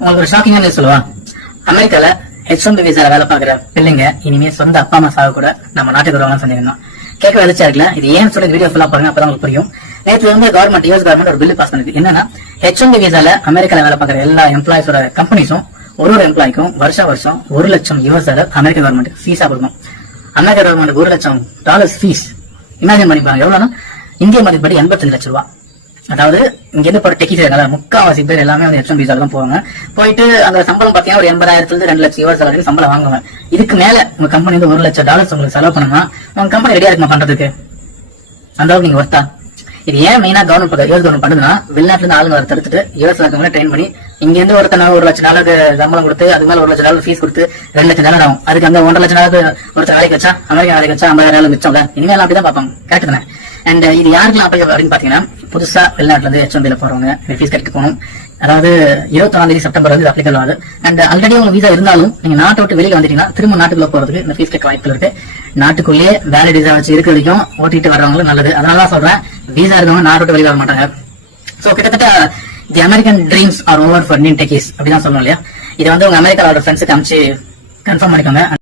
உங்களுக்கு ஒரு ஷாக்கிங்கான நியூஸ் சொல்லுவா. அமெரிக்கால H1B விசால வேலை பாக்குற பிள்ளைங்க இனிமே சொந்த அப்பா அம்மா சாக கூட நம்ம நாட்டுக்கு வருவாங்கன்னு சொன்னீங்கன்னா கேட்க வெளிச்சா இருக்குல்ல. இது ஏன்னு சொல்லி வீடியோ ஃபுல்லா பாருங்க, அப்பதான் உங்களுக்கு புரியும். நேற்று வந்து யூஎஸ் கவர்மெண்ட் ஒரு பில் பாஸ் பண்ணுது. என்னன்னா H1B விசால அமெரிக்கால வேலை பாக்குற எல்லா எம்ப்ளாயிஸோட கம்பெனிஸும் ஒரு எம்ப்ளாய்க்கும் வருஷம் $1 லட்சம் அமெரிக்க கவர்மெண்ட் ஃபீஸா கொடுக்கும். அமெரிக்க கவர்மெண்ட் $1 லட்சம் ஃபீஸ் இமேஜின் பண்ணிப்பாங்க. எவ்வளவுனா இந்திய மதிப்படி 85 லட்சம் ரூபாய். அதாவது இங்க இருந்து போற டெக்கி செய்யறாங்க முக்காவாசி பேர் எல்லாமே வந்து H1B விசால தான் போவாங்க. போயிட்டு அந்த சம்பளம் பாத்தீங்கன்னா ஒரு 80,000 2 லட்சம் வரைக்கும் சம்பளம் வாங்குவாங்க. இதுக்கு மேல உங்க கம்பெனி வந்து $1 லட்சம் உங்களுக்கு செலவு பண்ணா உங்க கம்பெனி ரெடியா இருக்குமா பண்றதுக்கு? அந்த அளவுக்கு நீங்க ஒர்த்தா? இது ஏன் மெயினா யூஎஸ் கவர்மெண்ட் பண்ணுதுன்னா, வெளிநாட்டுல இருந்து ஆளுங்க தடுத்துட்டு யூஎஸ்ல இருக்கவங்க ட்ரெயின் பண்ணி இங்க இருந்து ஒருத்தன $1 லட்சம் சம்பளம் கொடுத்து அது மேல $1 லட்சம் ஃபீஸ் கொடுத்து $2 லட்சம் ஆகும். அதுக்கு அந்த $1.5 லட்சம் ஒருத்தர் வேலைக்கு வச்சா அமெரிக்கா வேலைக்கு வச்சா $50,000 மிச்சம்ல. இனிமேல் அப்படிதான் பார்ப்பாங்க. கேட்டு தானே? அண்ட் இது யாருக்கெல்லாம் அப்ளை அப்படின்னு பாத்தீங்கன்னா, புதுசா வெளிநாட்டுல இருந்து H1B போறவங்க ஃபீஸ் கட்டி போகணும். அதாவது 21 செப்டம்பர் வந்து அப்ளிகல் ஆகுது. அண்ட் ஆல்ரெடி உங்களுக்கு வீசா இருந்தாலும் நீங்க நாட்டை விட்டு வெளியில வந்துட்டீங்கன்னா திரும்ப நாட்டுக்குள்ள போறதுக்கு இந்த ஃபீஸ் கட்ட வாய்ப்பு இருக்கு. நாட்டுக்குள்ளேயே வேலிட் விசா வச்சு இருக்க வரைக்கும் ஓட்டிட்டு வர்றவங்களும் நல்லது. அதனாலதான் சொல்றேன், வீசா இருக்கவங்க நாட்டை விட்டு வெளியில வர மாட்டாங்க. சோ கிட்டத்தட்ட the American dreams are over for Indian techies அப்படிதான் சொல்லணும் இல்லையா? இதை வந்து உங்க அமெரிக்காவோட ஃப்ரெண்ட்ஸுக்கு அனுப்பிச்சு கன்ஃபார்ம் பண்ணிக்கோங்க.